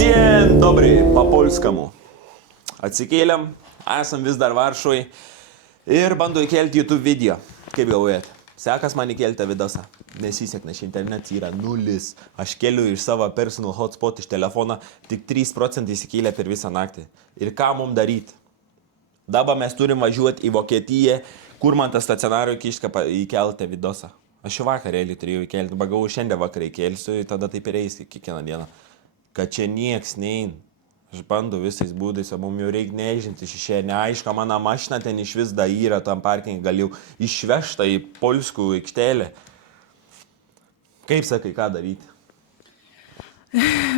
Dzień dobry, po polskamu. Atsikėlėm, esam vis dar Varšuvai ir bando įkelti YouTube video. Kaip galvojat? Sekas man įkelti vidosą. Nesisek, nes internetas yra 0. Aš keliu iš savo personal hotspot iš telefono, tik 3% įsikėlė per visą naktį. Ir ką mums daryti? Dabar mes turim važiuoti į Vokietiją, kur man tą stacionarių kišką įkelti vidosą. Aš jau vakarėlį turėjau įkelti, bagau šiandien vakarą įkelsiu, tada taip ir eis kiekvieną dieną. Kad čia nieks nein. Aš bandu visais būdais, o mums jau reikia nežinti šešė, neaiška, mano mašina ten iš vis da yra, tam parking galėjau išvežta į polskų aikštelę. Kaip sakai, ką daryti?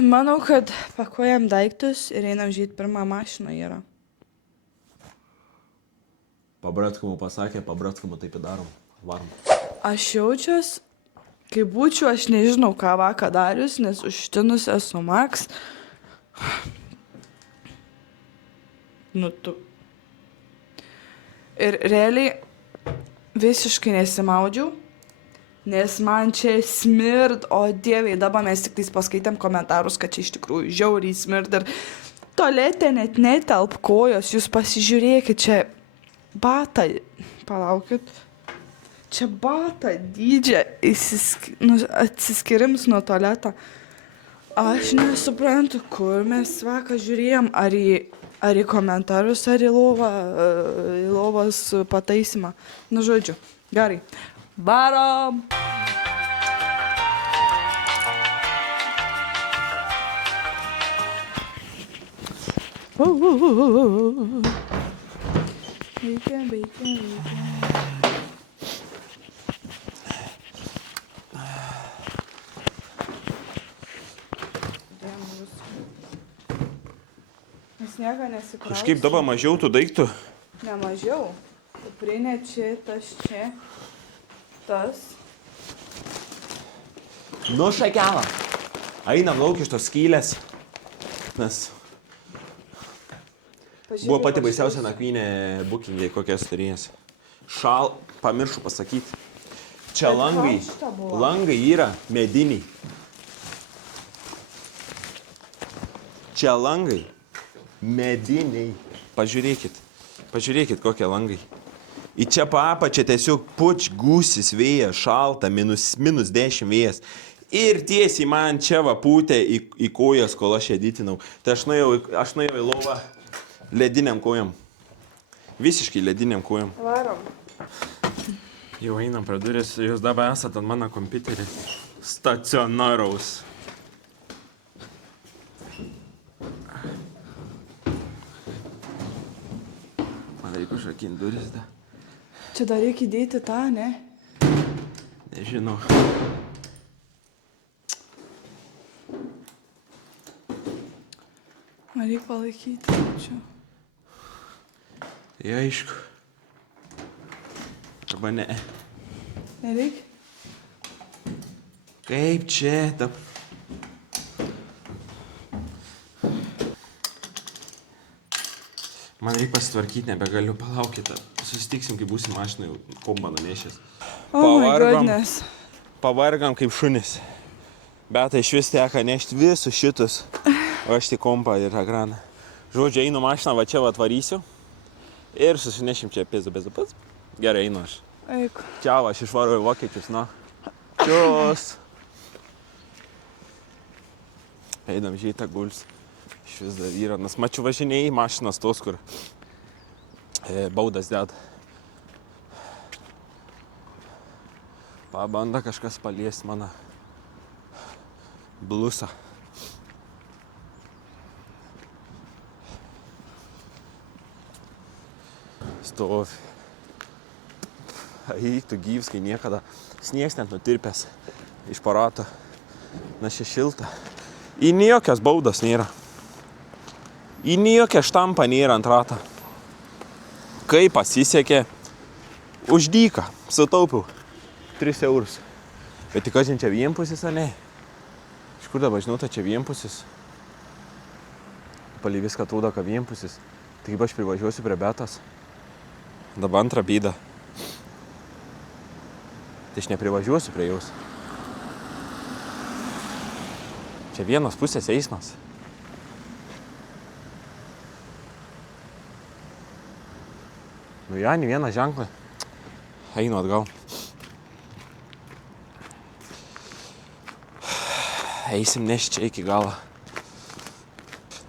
Manau, kad pakuojam daiktus ir einam žiūrėti, pirmą mašiną yra. Pabratskamu pasakė, pabratskamu taip ir darom. Varom. Aš jaučiuos, kai būčiau, aš nežinau, ką vakar darius, nes užtinus esu Max. Nu tu. Ir realiai visiškai nesimaudžiau, nes man čia smird, o dievai, dabar mes tik tais paskaitėm komentarus, kad čia iš tikrųjų žiauriai smird ir tualete net netelp kojos, jūs pasižiūrėkit, čia bata, palaukit, čia bata dydžia atsiskirims nuo tualeto. Aš nesuprantu, kur mes vakar žiūrėjom, ar į komentarus, ar į lovos pataisymą. Nu, žodžiu, gerai. Varom! Veikia. Nieko nesikrausiu. Kažkaip dabar mažiau tų daiktų? Ne mažiau. Kuprinė čia, tas. Nu, šakelą. Einam lauk iš tos skylės. Nes buvo pati baisiausia nakvynė bookingai, kokias turėjęs. Pamiršau pasakyti. Čia langai yra mediniai. Čia langai. Mediniai. Pažiūrėkit kokie langai. Į čia apačią tiesiog puč gūsis vėjas, šalta, minus 10 vėjas. Ir tiesiai man čia va pūtė į kojas, kol aš editinau. Tai aš nuėjau į lovą lediniam kojam. Visiškai lediniam kojam. Varom. Jau einam prie durės, jūs dabar esat ant mano kompiuterį. Stacionaraus. Reikia užrakinti duris, da. Čia dar reikia įdėti tą, ne? Nežinau. Man reikia palaikyti. Čia. Ja, aišku. Arba ne. Nereikia? Kaip čia, tap. Man reikia pasitvarkyti, nebegaliu, palaukite. Susitiksim, kai būsim mašinai, kombą nunešęs. Oh my goodness. Pavargam kaip šunis. Bet iš vis teka nešti visus šitus. O aš tik kompą ir ekraną. Žodžiu, einu mašiną, va čia va atvarysiu. Ir susinešim čia pizdu. Gerai, einu aš. Eik. Čiau, aš išvaruoju vokiečius, nu. Čius. Eidam žytą guls. Iš vis dar yra, nes mačiu važinėjai mašinas tos, kur baudas deda. Pabanda kažkas paliesti mano blusą. Stovi. Eik tu gyvs, kai niekada sniegs net nutirpęs iš parato. Nes čia šilta. Į jokios baudos nėra. Į jokią štampą nėra ant rato. Kai pasisekė, už dyką sutaupiau 3 eurus. Bet tik kažin čia vienpusis, ar ne? Iš kur dabar žinau, čia vienpusis? Palei viską atrodo, kad vienpusis. Tai kaip aš privažiuosiu prie Betos. Dabar antrą bėdą. Tai aš neprivažiuosiu prie jos. Čia vienos pusės eismas. Nu, Jani, vieną ženklą. Einu atgal. Eisim nešti čia iki galo.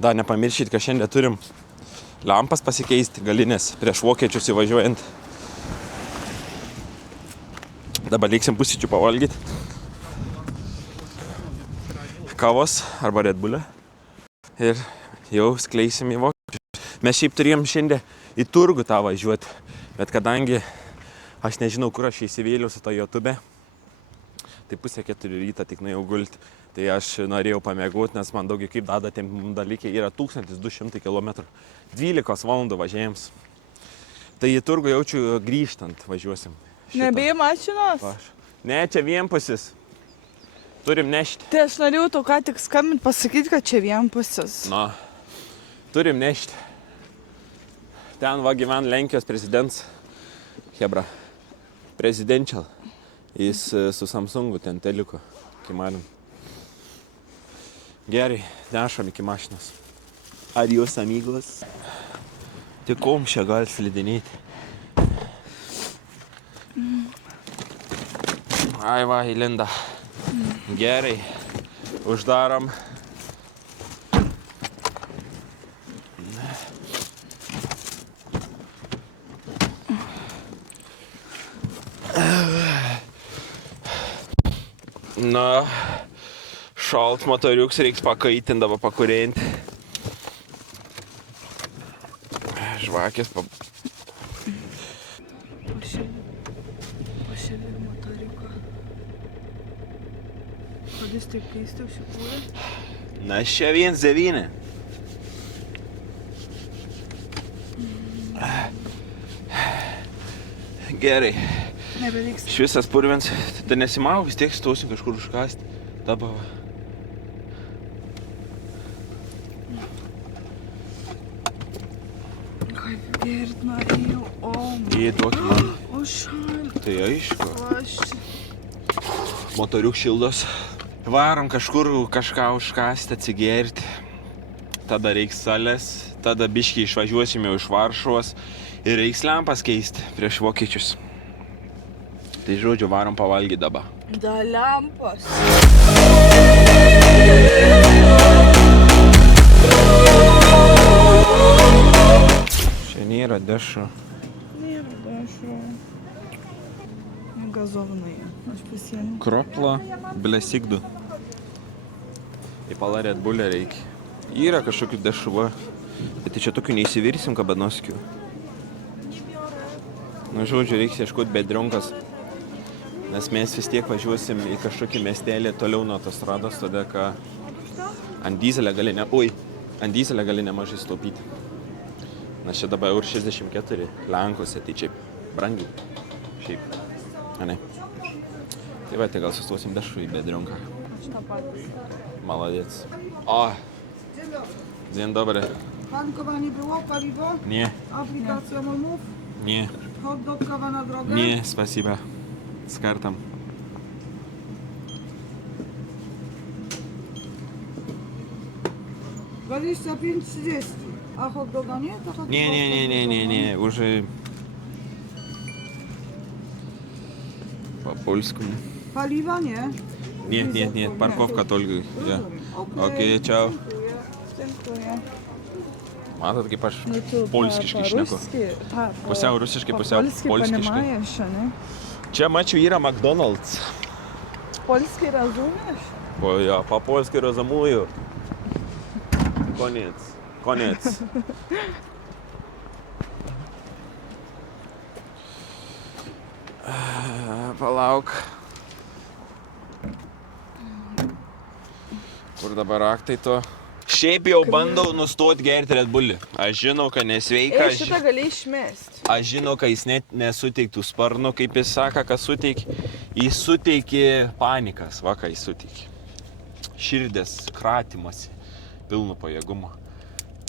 Dar nepamirškit, kad šiandien turim lampas pasikeisti, galinės, prieš vokiečius įvažiuojant. Dabar liksim pusryčių pavalgyti. Kavos arba Red Bull'ą. Ir jau skleisim į vokiečius. Mes šiaip turėjom šiandien į turgų tą važiuoti, bet kadangi aš nežinau, kur aš įsivėliau su to YouTube, tai 3:30 ryto tik nuėjau gulti. Tai aš norėjau pamėgoti, nes man daugiau kaip dada tiem dalykai yra 1200 km. 12 valandų važiavims. Tai į turgų jaučiu grįžtant važiuosim. Nebijai mašinos? Ne, čia vienpusis. Turim nešti. Tai aš norėjau tau ką tik skambinti, pasakyti, kad čia vienpusis. Na, turim nešti. Ten va gyven Lenkijos prezidentas. Hebra. Presidential. Jis su Samsungu ten teliko. Kai malim. Gerai, nešam iki mašinos. Adios, amigos. Tik komšę gali slidinėti. Ai va, įlinda. Gerai. Uždarom. Na, šalt motoriuks reiks pakaitindavo, pakurenti. Žvakės Pašėlė motoriuką. Kodėl taip keistai užsikūrė? Na, čia 1.9. Gerai. Nebeliks. Švisas purvins, tai nesimau, vis tiek stausim kažkur užkasti. Dabar va. Kaip gert norėjau, Duok man. Užšalti. Tai aišku. Aš. Motoriuk šildos. Varom kažkur kažką užkasti, atsigerti. Tada reiks salės. Tada biškiai išvažiuosime iš Varšuvos. Ir reiks lempas keisti prieš vokiečius. Tai žodžiu, varom pavalgyti dabar. Da lempos. Čia nėra dešų. Nėra dašo. Gazovnai. Aš pasiėmiau. Kropla, blesikdu. Į palą Red Bull'ą reikia. Yra kažkokių dešų, va. Bet čia tokių neįsivirsim kabanoskių. Nu, žodžiu, reiks ieškoti bedrionkas. Nes mes vis tiek važiuosim į kažkokį miestelį toliau nuo autostrados, tada, kad ant dyzelio gali nemažai staupyti. Nes čia dabar eur 64 Lenkose, tai čia brangiai. Šiaip. A ne. Tai va, tai gal sustosim dešų į bedrionką. Aš tą patį. Молодец. O! Dzień dobry. Tankowa nie było, paliwo? Nie, Aplikacja MOMów? nie, Hot dog, kawa na drogę? nie, спасибо. Z kartą. – 25,30. A hot doga nie? To hot Не, уже по-польскому. Paliwa nie? Нет, парковка только. Ja. Rozumiem. Окей, чао. Dziękuję. Matot, kaip aš polskiškai šneku. Pusiau rusiškai, pusiau polskiškai. Čia mačiau yra McDonald's. Polski rozumiesz? Po polski rozumuju. Koniec. Palauk. Kur dabar raktai to? Šiaip jau bandau nustoti gerti Red Bullį. Aš žinau, kad nesveika. Ir šitą gali išmesti. Aš žinau, kad jis net nesuteiktų sparnų, kaip jis sako, kad suteikė. Jis suteikė panikas, va ką jis suteikė. Širdės kratimasi, pilnu pajėgumu.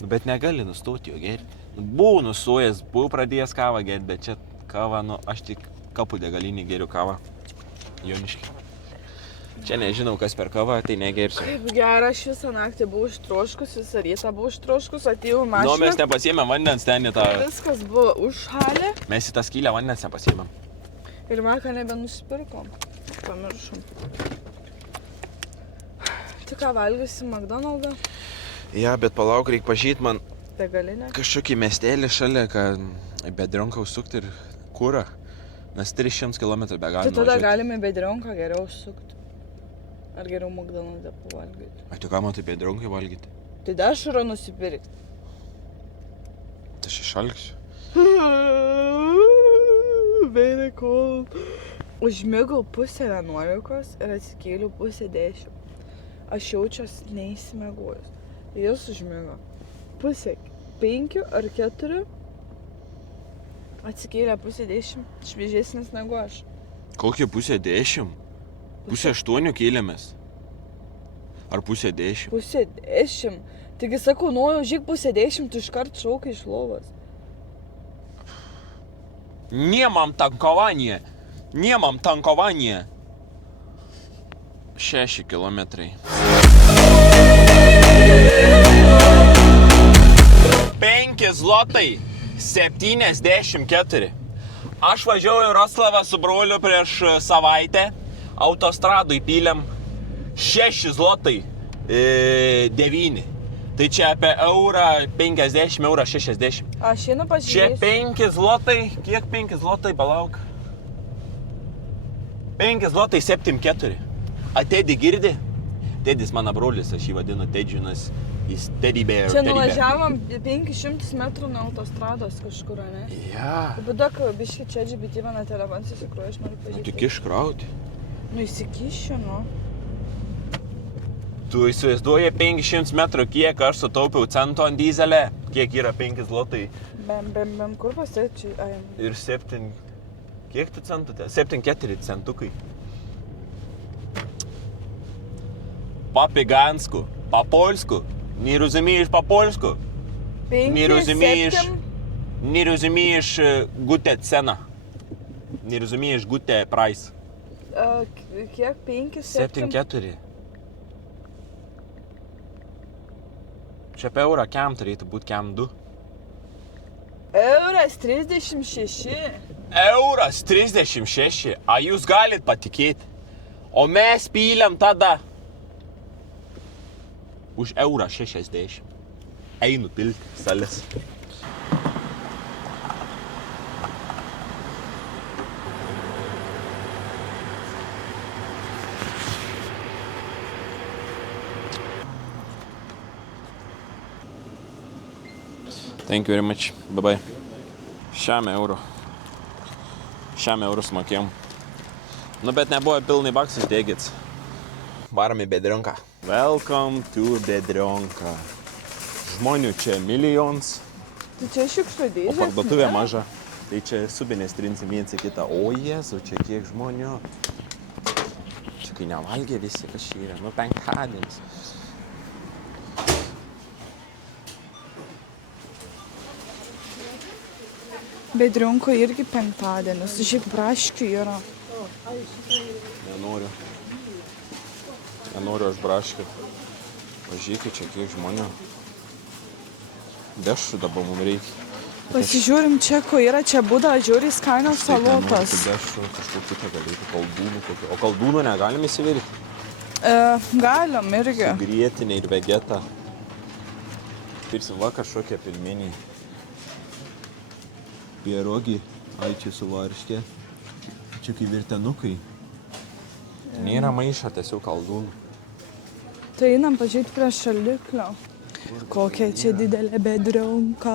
Bet negali nustoti jo gerti. Buvau nustojęs, buvau pradėjęs kavą gerti, bet čia kava, aš tik kapų degalinį geriu kavą. Joniškai. Čia nežinau, kas per kavą, tai negersiu. Kaip gera, aš visą naktį buvau ištroškus, visą rytą buvau ištroškus, atėjau į Nu, mes mašiną. nepasiėmėm vandens ten į tą... Viskas buvo užšalę Mes į tą skylę vandens nepasiėmėm. ir maką nebenusipirkom. Pamiršom. Tu ką valgysi McDonald'ą? Ja, bet palauk, reikia pažyti man Degalinę? kažkokį miestelį šalia, kad bedronką užsukti ir kurą. Nes 300 km be Tai galima tada važiuoti. galime bedronką geriau užsukti. Ar geriau McDonald'ą pavalgyti? O tu ką man tai bedronkai valgyti? Tai dešrą nusipirkti. Tai aš išalgsiu. Very cold. Užmigau pusę 11 ir atsikėliau pusę 10. Aš jaučiuosi neįsimiegojus. Jis užmigo. Pusę 5 ar 4. Atsikėlė pusę 10. Šviežesnis negu aš. Kokia pusė 10? Pusė 8 kėlėmės. Ar pusė 10? Pusę 10. Taigi sakau, žiūrėk pusę 10, tu iškart šaukai iš lovos. Niemam tankowanie. Niemam tankowanie. 6 kilometrai. 5 zlotai. 74. Aš važiavau į Roslavą su broliu prieš savaitę. Autostradui pylėm 6 zlotai 9. Tai čia apie eurą 50, eurą 60. Aš einu Čia pažiūrėsiu. 5 zlotai. Kiek 5 zlotai, palauk? 5 zlotai 74. Atėdi girdi? Tėdis mano brolis, aš jį vadinu Tedžinas. Jis Teddy Bear. Čia Teddy Bear. nuvažiavom 500 metrų nuo autostrados kažkur, ne? Ja. Bedak, biškai čia GPT mano telefonas įsikroja, aš noriu pažiūrėti. Tu kiškrauti. Nu įsikišiu, nu. Tu įsivaizduoji 500 metrų, kiek aš sutaupiau centų ant dyzelę, kiek yra 5 zlotai Bem, kur pasėčiu? Ai, ir 7... Kiek tu centų te? 7-4 centukai. По-пиганську, по-польську, не розумієш по-польську, 5, не розумієш, 7. не розумієш гуте ціна, не розумієш гуте прайс. Kiek? 5, 7. 7-4. Čia apie eurą kiam turėtų būti kiam 2. Euras 36. Euras 36, a jūs galit patikėti. O mes pylėm tada už eurą 60. Einu pilti salės. Thank you very much. Bye bye. Šiam eurų sumokėjom. Nu, bet nebuvo pilnai baksų teigits. Varom į Bedrionką. Welcome to Bedrionką. Žmonių čia milijonus, Tai čia šiukšlių o dėžės. parduotuvė ne? maža. Tai čia subinės trinsim viens į kitą. O Jėzu, čia kiek žmonių. Čia kai nevalgė visi kažkyrė. Nu, penktadienis. Bedriunko irgi penktadienis. Žiūrėk, braškių yra. Nenoriu. Nenoriu aš braškių. Pažiūrėkit, čia kiek žmonių. Dešų dabar mums reikia. Pasižiūrim čia, ko yra. Čia būda žiūrės kainos salotas. Dešų kažkur kitą galėtų kaldūnų. O kaldūnų negalim įsivirti. Galim irgi. Grietinė ir vegeta. Pirsim va kažkokie pilmeniai. Pierogi, ai čia su varškė. Čia kaip virtenukai. Nėra maišą, tiesiog kaldūnų. Tai einam pažiūrėti prie šaldiklio. Kokia čia didelė Bedrionka.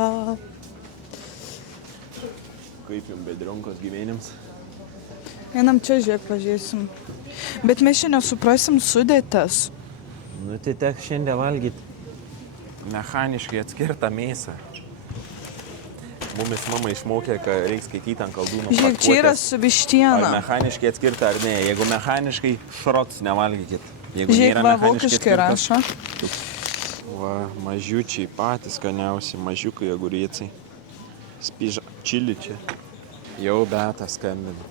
Kaip jums Bedrionkos gyvenims? Einam čia žiūrėk, pažiūrėsim. Bet mes čia nesuprasim sudėtas. Nu tai tek šiandien valgyti mechaniškai atskirtą mėsą. Mumis mama išmokė, kad reikia skaityti ant kaldūno. Žiūrėk, čia yra pakuotės. su Ar vištiena. mechaniškai atskirta ar ne. Jeigu mechaniškai, šrots nevalgykit. Jeigu Žiūrėk, nėra va, mechaniškai vokiškai atskirtas- rašo. Va, mažiučiai patys skaniausi, mažiukai agurėcai. Spyža, čili čia. Jau Beata skambino.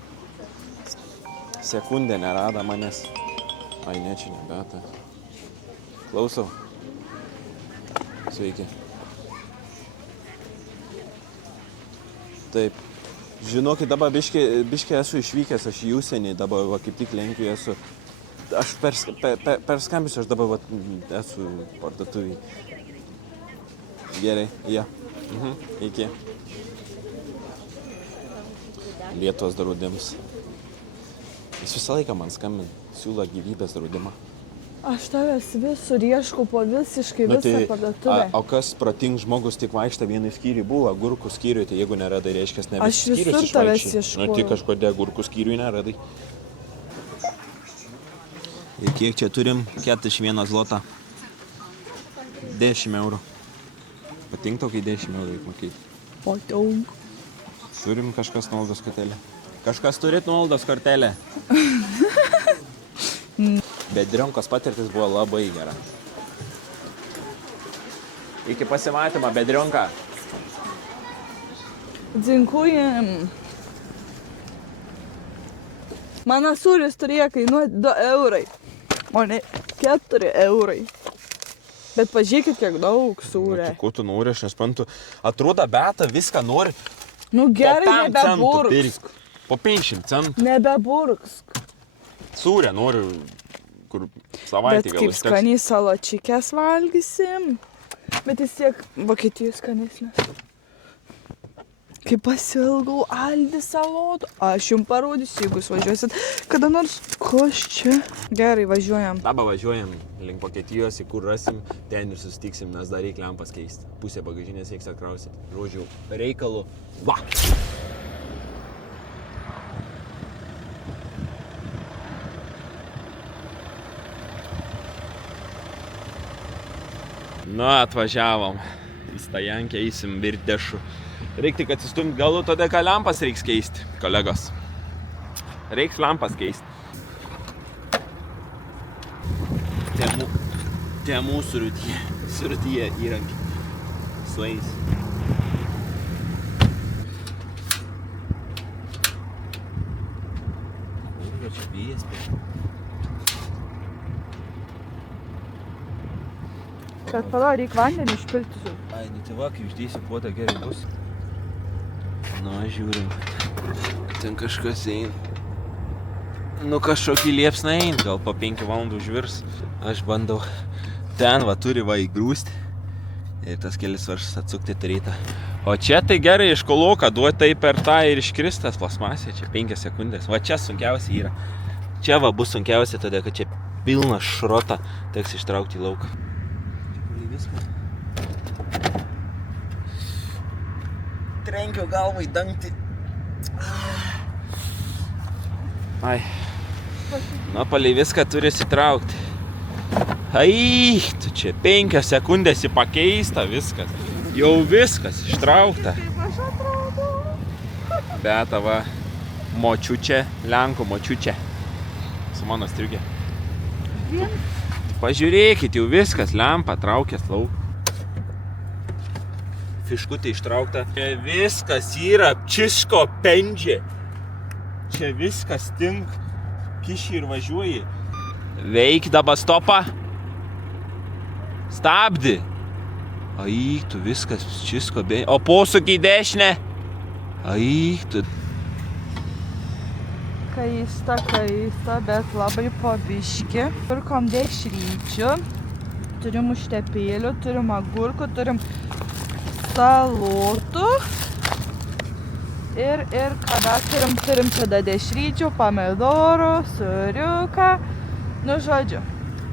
Sekundę nerada manęs. Ai, ne, čia nebeta. Klausau. Sveiki. Taip. Žinokit, dabar biškį esu išvykęs, aš į užsienį, dabar va, kaip tik lenkiu esu. Aš perskambisiu, aš dabar va, esu parduotuviai. Gerai, ja. Iki. Lietuvos draudimas. Jis visą laiką man skambina, siūlo gyvybės draudimą. Aš tavęs visur ieškau po visiškai visą parduotuvę. O kas protingas žmogus tik vaikšta vienai skyriui buvo, agurkų skyriui, tai jeigu neradai, reiškia, ne Aš visi skyrius visur tavęs išvaikščiai. ieškojau. Tai kažkodėl agurkų skyriui neradai. Ir kiek čia turim? 41 zlotą. 10 eurų. Patink tau, kai 10 eurų reikia mokėti. Patink. Turim kažkas nuolaidos kortelę. Kažkas turit nuolaidos kortelę? Bedrionkos patirtis buvo labai gera. Iki pasimatymo, Bedrionka. Dziękuję. Mano sūris turėjo kainuoti 2 eurai, o ne 4 eurai. Bet pažiūrėkit, kiek daug sūrė. Ko tu nori, aš nespantu. Atrodo, Beta viską nori. Nu gerai, nebeburksk. Pirk. Po 500 centų. Nebeburksk. Sūrę noriu, kur savaitį Bet gal kaip užteks. skaniai salačikės valgysim. Bet vis tiek Vokietijos skanesnės. Kaip pasilgau Aldi salotų. Aš jums parodysiu, jeigu jūs važiuosit kada nors. Kas čia? Gerai, važiuojam. Dabar važiuojam link Vokietijos, į kur rasim, ten ir susitiksim, nes dar reikia lempas keisti. Pusė bagažinės reiks atkrausit. Žodžiu, reikalų. Va! Nu, atvažiavom. Į Stajankę eisim Virdešų. Reikia tik atsistumt galų, tada ką lempas reiks keisti, kolegos. Reiks lempas keisti. Tie mūsų srutyje įrankiai. Sueis. Kurva čia vėjas, Bet pala, reikia vandenį išpilti su. Ai, nu tai va, kai uždėsiu, kuo ta gerai bus. Nu, žiūrim. Ten kažkas eina. Nu, kažkokį liepsną eina, gal po 5 valandų užvirs. Aš bandau. Ten va, turi va įgrūsti. Ir tas kelis varšas atsukti turėtą. O čia tai gerai iš koloką, duoti tai per tą ir iškristas plasmasė. Čia 5 sekundės. Va čia sunkiausia yra. Čia va bus sunkiausia, todėl kad čia pilna šrota. Teks ištraukti į lauką. Trenkiau galvą į dangtį. Ai. Na, palei viską turi įsitraukti. Ai, tu čia 5 sekundės į pakeistą viskas. Jau viskas ištraukta. Beta va, močiučė, Lenkų močiučė. Su mano striukė. Pažiūrėkit, jau viskas, lempa traukės lauk. Fiškutė ištraukta. Čia viskas yra čiško pendžė. Čia viskas tink. Kiši ir važiuoji. Veik dabar stopą. Stabdi. Ai, tu viskas čiško be... O posūkį į dešinę. Ai, tu... Kaista, bet labai pabiški. Pirkom dešryčių. Turim užtepėlių, turim agurkų, turim salotų ir kada turim tada dešryčių, pomidorų, sūriuką. Nu, žodžiu,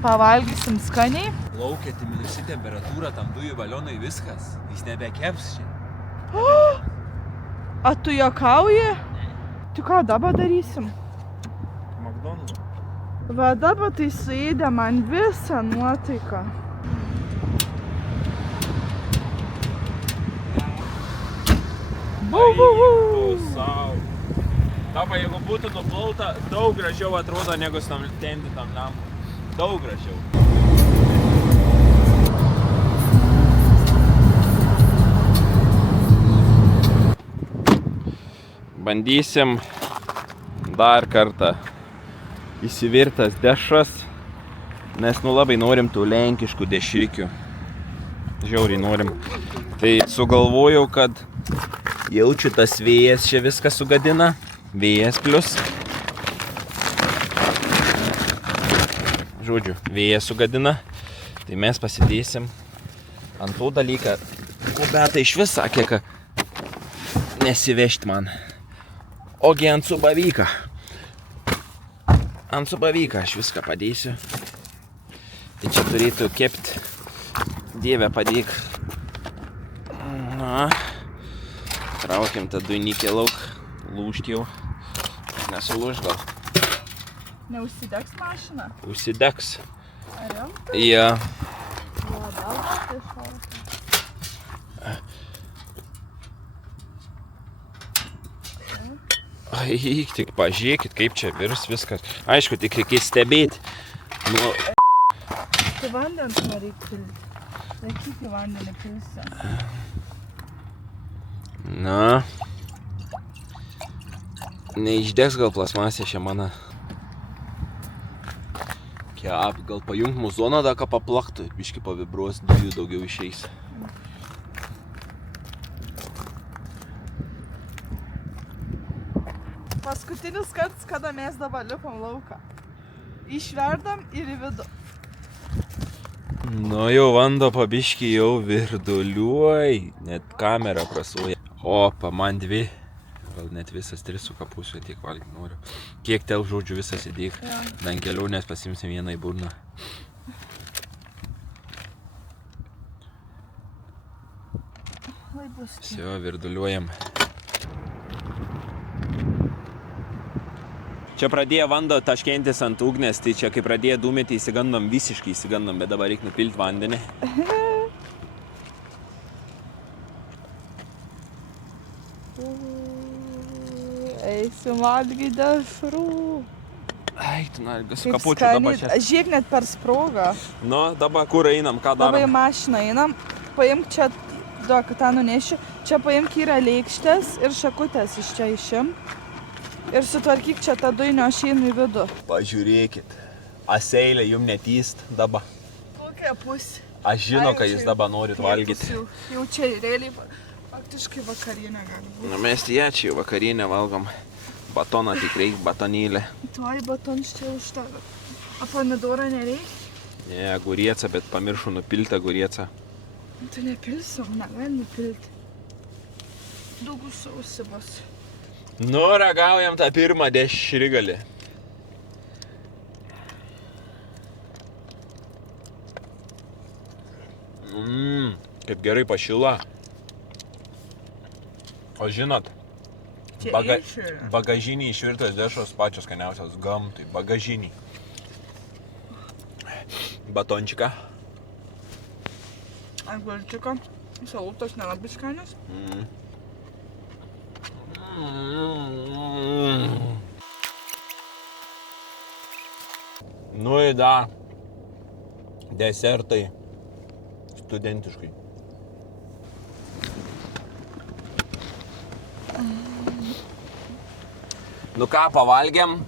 pavalgysim skaniai. Laukėti minusi temperatūrą, tam dujų balionui viskas. Jis nebekeps čia. A tu juokauji? Tu ką dabar darysim? McDonald's. Va dabar tai suėdė man visą nuotaiką. Sau. Dabar jeigu būtų nuplauta, daug gražiau atrodo negu tenditam namų. Daug gražiau. Bandysim dar kartą įsivirtas dešras Nes labai norim tų lenkiškų dešrikių. Žiauriai norim. Tai sugalvojau, kad jaučiu tas vėjas čia viską sugadina. Vėjas plius. Žodžiu, vėjas sugadina. Tai mes pasidėsim ant to dalyką. O Beata iš vis sakė, kad nesivežti man. Ogi ant subavyką. Ant subavyką aš viską padėsiu. Tai čia turėtų kepti. Dieve padėk. Na. Traukiam tą dujnikį lauk. Lūžt jau. Nesulūž gal. Neužsidegs mašina? Užsidegs. Ar jau? Ja. Eik, tik pažiūrėkit, kaip čia virs viskas. Aišku, tik reikės stebėti. Nu, Tai vandens nereik pilti. Laikyti vandenį pilsi. na. Neišdegs gal plasmasė šią mano. Kiap, gal pajungt mūsų zoną, da ką paplaktų. Biški pavibruos, dujų daugiau išeis. Paskutinis kartas, kada mes dabar lipam lauką. Išverdam ir į vidų. Nu jau vando pabiški jau virduliuoj. Net kamera prasuoja. Opa, man dvi. Gal net visas 3 su kapusiu, tiek valgyti noriu. Kiek tel žodžiu visas įdėk. Dan kelionės pasimsim vieną į burną. Lai bus. Всё, virduliuojam. Čia pradėjo vando taškentis ant ugnės, tai čia kai pradėjo dūmėti įsigandom, visiškai įsigandom, bet dabar reikia nupilti vandenį. Eisim valgyti dešrų. Ai, tu nori, su Kaip kapučiu skaniai. dabar čia. Žiūrėk net per sprogą. Nu, dabar kur einam, ką Dabar į darom? mašiną einam. Paimk čia, duok, tą nunešiu. Čia paimk yra lėkštės ir šakutės iš čia išim. Ir sutvarkyk čia tą dujinio aš einu į vidų. Pažiūrėkit. Aseilė jum netyst dabar. Kokia pusė? Aš žinau, Ai, kad čia jūs dabar norit valgyti. Jau čia realiai faktiškai vakarienė gali būti. Nu, mes tie čia jau vakarienę valgom. Batoną tik reikia, batonėlę. Tuoj batons čia už tave. O pomidorą nereikia? Ne, guriecą, bet pamiršau nupiltą guriecą. Tu nepilsim, negali nupilti. Daugų sausi bus. Nu, ragaujam tą pirmą dešrigalį. Kaip gerai pašila. O žinot, Čia bagažiniai išvirtas dešros pačios skaniausios gamtai. Bagažiniai. Batončiką. Agurčiuką. Salutos nelabai skanios. Nu ir da. Desertai. Studentiškai. Nu ką, pavalgiam.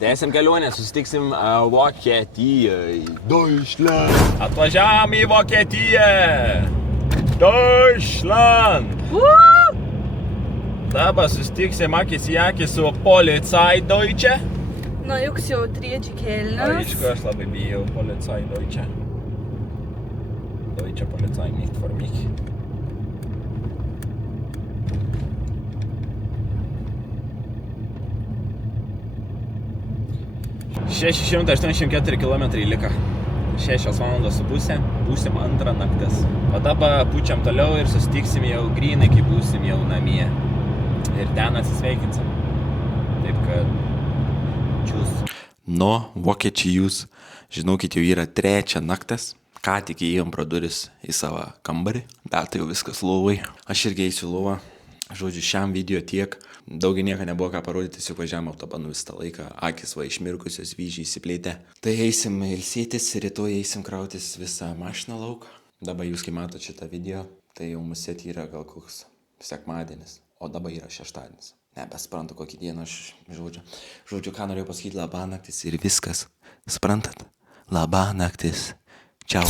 Tęsim kelionę, susitiksim Vokietijai. Deutschland. Atvažiavam į Vokietiją. Deutschland. Dabar susitiksim akis į akį su Polizei Deutsche. Na, juk jau triedži kelnes. Aišku, aš labai bijau Polizei Deutsche. Deutsche Polizei nicht für mich. ...684 kilometrai lika. 6 valandos su pusė, būsim antrą naktis. O dabar pučiam toliau ir susitiksim jau grynai, kai būsim jau namie. Ir ten atsisveikinsim. Taip kad... Čius. Nu, vokiečiai jūs, žinokit, jau yra 3 naktas. Ką tik įėjom pro duris į savo kambarį. Bet tai jau viskas lovai. Aš irgi eisiu lovą. Žodžiu, šiam video tiek. Daugiau nieko nebuvo ką parodyti, tiesiog važiavam autobanu visą laiką. Akis va išmirkusios, vyžiai įsiplėtė. Tai eisim ilsėtis, rytoj eisim krautis visą mašiną lauk. Dabar jūs, kai matot šitą video, tai jau musėt yra gal koks sekmadienis, o dabar yra šeštadienis. Nebesprantu, kokį dieną aš žodžiu. Žodžiu, ką norėjau pasakyti, labanaktis ir viskas. Sprantat? Labą naktis. Čiau.